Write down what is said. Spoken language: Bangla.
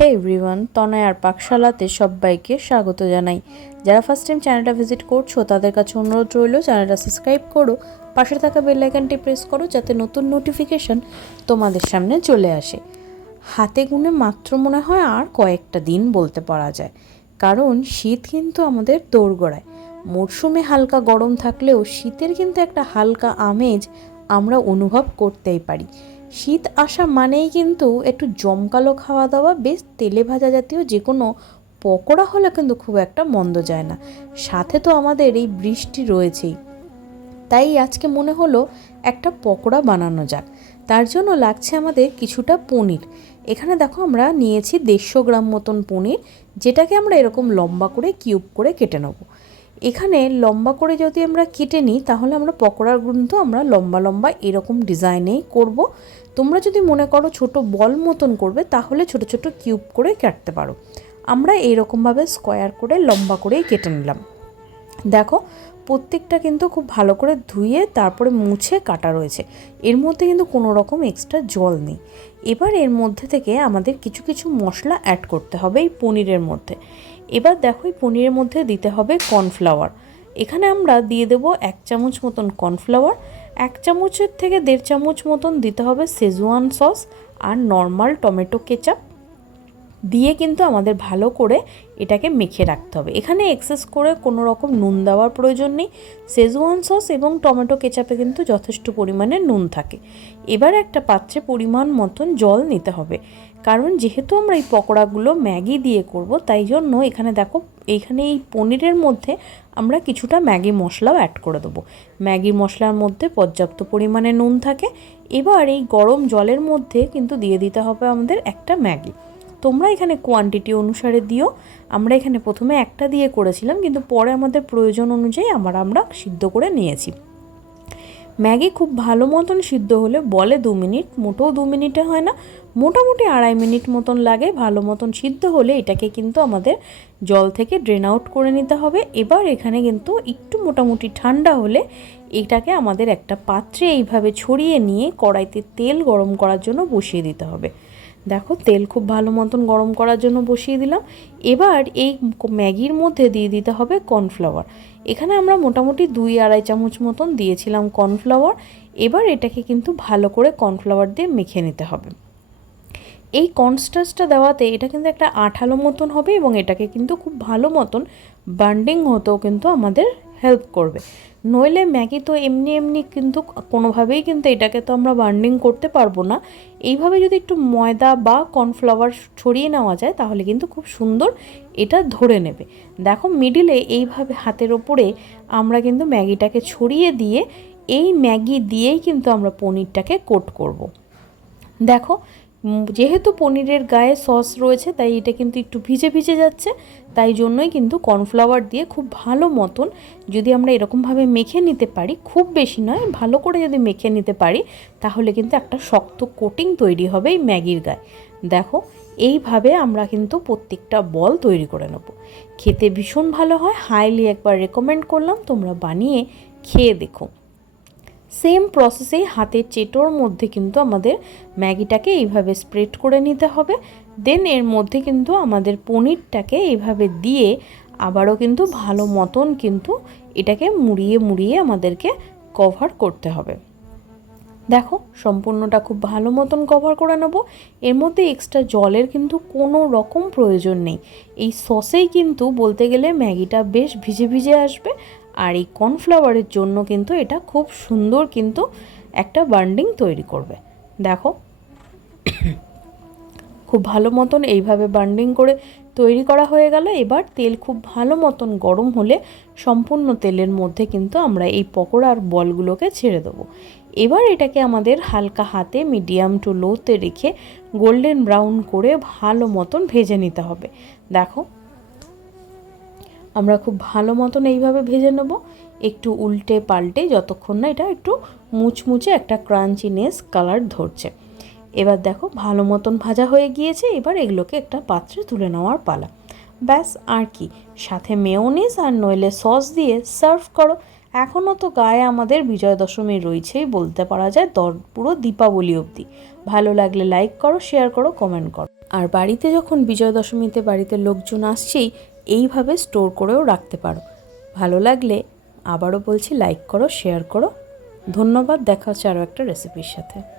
হে এভরিওয়ান, তনয় আর পাকশালাতে সবাইকে স্বাগত জানাই। যারা ফার্স্ট টাইম চ্যানেলটা ভিজিট করছ, তাদের কাছে অনুরোধ রইল চ্যানেলটা সাবস্ক্রাইব করো, পাশে থাকা বেল আইকনটি প্রেস করো, যাতে নতুন নোটিফিকেশন তোমাদের সামনে চলে আসে। হাতে গুনে মাত্র মনে হয় আর কয়েকটা দিন বলতে পারা যায়, কারণ শীত কিন্তু আমাদের দোরগোড়ায়। মরশুমে হালকা গরম থাকলেও শীতের কিন্তু একটা হালকা আমেজ আমরা অনুভব করতেই পারি। শীত আসা মানেই কিন্তু একটু জমকালো খাওয়া দাওয়া বেশ তেলে ভাজা জাতীয় যে কোনো পকোড়া হলে কিন্তু খুব একটা মন্দ যায় না। সাথে তো আমাদের এই বৃষ্টি রয়েছেই। তাই আজকে মনে হলো একটা পকোড়া বানানো যাক। তার জন্য লাগছে আমাদের কিছুটা পনির। এখানে দেখো আমরা নিয়েছি দেড়শো গ্রাম মতন পনির, যেটাকে আমরা এরকম লম্বা করে কিউব করে কেটে নেব। এখানে লম্বা করে যদি আমরা কেটে নিই, তাহলে আমরা পকোড়ার কিন্তু আমরা লম্বা লম্বা এরকম ডিজাইনেই করব। তোমরা যদি মনে করো ছোট বল মতন করবে, তাহলে ছোট ছোট কিউব করে কাটতে পারো। আমরা এইরকমভাবে স্কোয়ার করে লম্বা করেই কেটে নিলাম। দেখো, প্রত্যেকটা কিন্তু খুব ভালো করে ধুয়ে তারপরে মুছে কাটা রয়েছে। এর মধ্যে কিন্তু কোনো রকম এক্সট্রা জল নেই। এবার এর মধ্যে থেকে আমাদের কিছু কিছু মশলা অ্যাড করতে হবে এই পনিরের মধ্যে। এবার দেখো পনিরের মধ্যে দিতে হবে কর্নফ্লাওয়ার। এখানে আমরা দিয়ে দেব এক চামচ মতন কর্নফ্লাওয়ার, এক চামচের থেকে দেড় চামচ মতন দিতে হবে সেজওয়ান সস আর নর্মাল টমেটো কেচাপ দিয়ে কিন্তু আমাদের ভালো করে এটাকে মেখে রাখতে হবে। এখানে এক্সেস করে কোনো রকম নুন দেওয়ার প্রয়োজন নেই। সেজওয়ান সস এবং টমেটো কেচাপে কিন্তু যথেষ্ট পরিমাণে নুন থাকে। এবার একটা পাত্রে পরিমাণ মতন জল নিতে হবে। কারণ যেহেতু আমরা এই পকোড়াগুলো ম্যাগি দিয়ে করব, তাই জন্য এখানে দেখো, এইখানে এই পনিরের মধ্যে আমরা কিছুটা ম্যাগি মশলাও অ্যাড করে দেবো। ম্যাগি মশলার মধ্যে পর্যাপ্ত পরিমাণে নুন থাকে, এবার এই গরম জলের মধ্যে কিন্তু দিয়ে দিতে হবে আমাদের একটা ম্যাগি। তোমরা এখানে কোয়ান্টিটি অনুসারে দিও, আমরা এখানে প্রথমে একটা দিয়ে করেছিলাম, কিন্তু পরে আমাদের প্রয়োজন অনুযায়ী আমার, আমরা সিদ্ধ করে নিয়েছি। ম্যাগি খুব ভালো মতন সিদ্ধ হলে বলে দু মিনিট, মোটেও দু মিনিটে হয় না। মোটামুটি আড়াই মিনিট মতন লাগে, ভালো মতন সিদ্ধ হলে এটাকে কিন্তু আমাদের জল থেকে ড্রেন আউট করে নিতে হবে। এবার এখানে কিন্তু একটু মোটামুটি ঠান্ডা হলে এটাকে আমাদের একটা পাত্রে এইভাবে ছড়িয়ে নিয়ে কড়াইতে তেল গরম করার জন্য বসিয়ে দিতে হবে। দেখো, তেল খুব ভালো মতন গরম করার জন্য বসিয়ে দিলাম। এবার এই ম্যাগির মধ্যে দিয়ে দিতে হবে কর্নফ্লাওয়ার। এখানে আমরা মোটামুটি দুই আড়াই চামচ মতন দিয়েছিলাম কর্নফ্লাওয়ার। এবার এটাকে কিন্তু ভালো করে কর্নফ্লাওয়ার দিয়ে মেখে নিতে হবে। এই কর্নস্টার্চটা দেওয়াতে এটা কিন্তু একটা আঠালো মতন হবে এবং এটাকে কিন্তু খুব ভালো মতন বান্ডিং হতেও কিন্তু আমাদের হেল্প করবে। নইলে ম্যাগি তো এমনি এমনি কিন্তু কোনোভাবেই কিন্তু এটাকে তো আমরা বার্নিং করতে পারব না। এইভাবে যদি একটু ময়দা বা কর্নফ্লাওয়ার ছড়িয়ে নেওয়া যায়, তাহলে কিন্তু খুব সুন্দর এটা ধরে নেবে। দেখো মিডিলে এইভাবে হাতের ওপরে আমরা কিন্তু ম্যাগিটাকে ছড়িয়ে দিয়ে, এই ম্যাগি দিয়েই কিন্তু আমরা পনিরটাকে কোট করব। দেখো যেহেতু পনিরের গায়ে সস রয়েছে, তাই এটা কিন্তু একটু ভিজে ভিজে যাচ্ছে। তাই জন্যই কিন্তু কর্নফ্লাওয়ার দিয়ে খুব ভালো মতন যদি আমরা এরকমভাবে মেখে নিতে পারি, খুব বেশি নয়, ভালো করে যদি মেখে নিতে পারি, তাহলে কিন্তু একটা শক্ত কোটিং তৈরি হবে এই ম্যাগির গায়ে। দেখো, এইভাবে আমরা কিন্তু প্রত্যেকটা বল তৈরি করে নেব। খেতে ভীষণ ভালো হয় হাইলি একবার রেকমেন্ড করলাম, তোমরা বানিয়ে খেয়ে দেখো। সেম প্রসেসেই হাতের চেটোর মধ্যে কিন্তু আমাদের ম্যাগিটাকে এইভাবে স্প্রেড করে নিতে হবে। দেন এর মধ্যে কিন্তু আমাদের পনিরটাকে এইভাবে দিয়ে আবারও কিন্তু ভালো মতন কিন্তু এটাকে মুড়িয়ে মুড়িয়ে আমাদেরকে কভার করতে হবে। দেখো, সম্পূর্ণটা খুব ভালো মতন কভার করে নেব। এর মধ্যে এক্সট্রা জলের কিন্তু কোনো রকম প্রয়োজন নেই। এই সসেই কিন্তু বলতে গেলে ম্যাগিটা বেশ ভিজে ভিজে আসবে। আর এই কর্নফ্লাওয়ারের জন্য কিন্তু এটা খুব সুন্দর কিন্তু একটা বান্ডিং তৈরি করবে। দেখো। খুব ভালো মতন এইভাবে বান্ডিং করে তৈরি করা হয়ে গেল। এবার তেল খুব ভালো মতন গরম হলে সম্পূর্ণ তেলের মধ্যে কিন্তু আমরা এই পকোড়ার বলগুলোকে ছেড়ে দেবো। এবার এটাকে আমাদের হালকা হাতে মিডিয়াম টু লোতে রেখে গোল্ডেন ব্রাউন করে ভালো মতন ভেজে নিতে হবে। দেখো। আমরা খুব ভালো মতন এইভাবে ভেজে নেব। একটু উল্টে পাল্টে যতক্ষণ না এটা একটু মুচমুচে একটা ক্রাঞ্চিনেস কালার ধরছে। এবার দেখো, ভালো মতন ভাজা হয়ে গিয়েছে, এবার এগুলোকে একটা পাত্রে তুলে নেওয়ার পালা। ব্যাস, আর কি। সাথে মেয়োনিজ আর নইলে সস দিয়ে সার্ভ করো। এখনও তো গায়ে আমাদের বিজয় দশমী রয়েছেই বলতে পারা যায়, দর পুরো দীপাবলি অবধি। ভালো লাগলে লাইক করো শেয়ার করো কমেন্ট করো। আর বাড়িতে যখন বিজয় দশমীতে বাড়িতে লোকজন আসছেই এইভাবে স্টোর করেও রাখতে পারো। ভালো লাগলে আবারও বলছি লাইক করো শেয়ার করো। ধন্যবাদ, দেখা হচ্ছে আরও একটা রেসিপির সাথে।